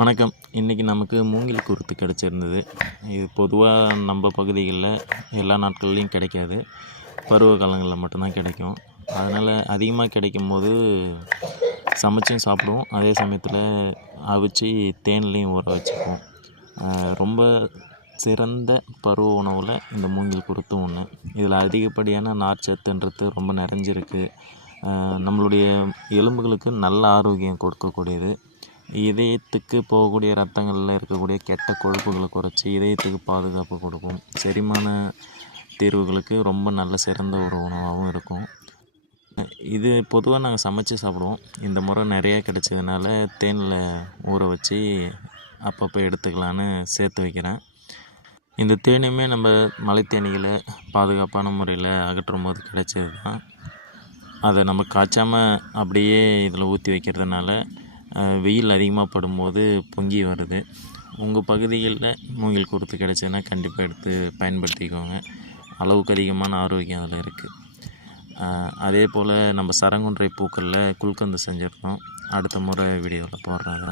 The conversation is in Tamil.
வணக்கம். இன்றைக்கி நமக்கு மூங்கில் குருத்து கிடச்சிருந்தது. இது பொதுவாக நம்ம பகுதிகளில் எல்லா நாட்கள்லேயும் கிடைக்காது. பருவ காலங்களில் மட்டும்தான் கிடைக்கும். அதனால் அதிகமாக கிடைக்கும்போது சமைச்சும் சாப்பிடுவோம். அதே சமயத்தில் அவிச்சு தேன்லேயும் ஊற வச்சுக்குவோம். ரொம்ப சிறந்த பருவ உணவில் இந்த மூங்கில் குருத்தும் ஒன்று. இதில் அதிகப்படியான நார்ச்சத்துன்றது ரொம்ப நிறைஞ்சிருக்கு. நம்மளுடைய எலும்புகளுக்கு நல்ல ஆரோக்கியம் கொடுக்கக்கூடியது. இதயத்துக்கு போகக்கூடிய ரத்தங்களில் இருக்கக்கூடிய கெட்ட கொழுப்புகளை குறைச்சி இதயத்துக்கு பாதுகாப்பு கொடுக்கும். செரிமான தீர்வுகளுக்கு ரொம்ப நல்ல சிறந்த ஒரு உணவாகவும் இருக்கும். இது பொதுவாக நாங்கள் சமைச்சு சாப்பிடுவோம். இந்த முறை நிறைய கிடைச்சதுனால தேனில் ஊற வச்சு அப்பப்போ எடுத்துக்கலான்னு சேர்த்து வைக்கிறேன். இந்த தேனையுமே நம்ம மலைத்தேனிகளை பாதுகாப்பான முறையில் அகற்றும் போது கிடைச்சது தான். அதை நம்ம காய்ச்சாமல் அப்படியே இதில் ஊற்றி வைக்கிறதுனால வெயில் அதிகமாக படும்போது பொங்கி வருது. உங்கள் பகுதிகளில் மூங்கில் குருத்து கிடைச்சதுன்னா கண்டிப்பாக எடுத்து பயன்படுத்திக்கோங்க. அளவுக்கு அதிகமான ஆரோக்கியம் அதில் இருக்குது. அதே போல் நம்ம சரங்குன்றை பூக்களில் குல்கந்து செஞ்சுருக்கோம். அடுத்த முறை வீடியோவில் போடுறேன்.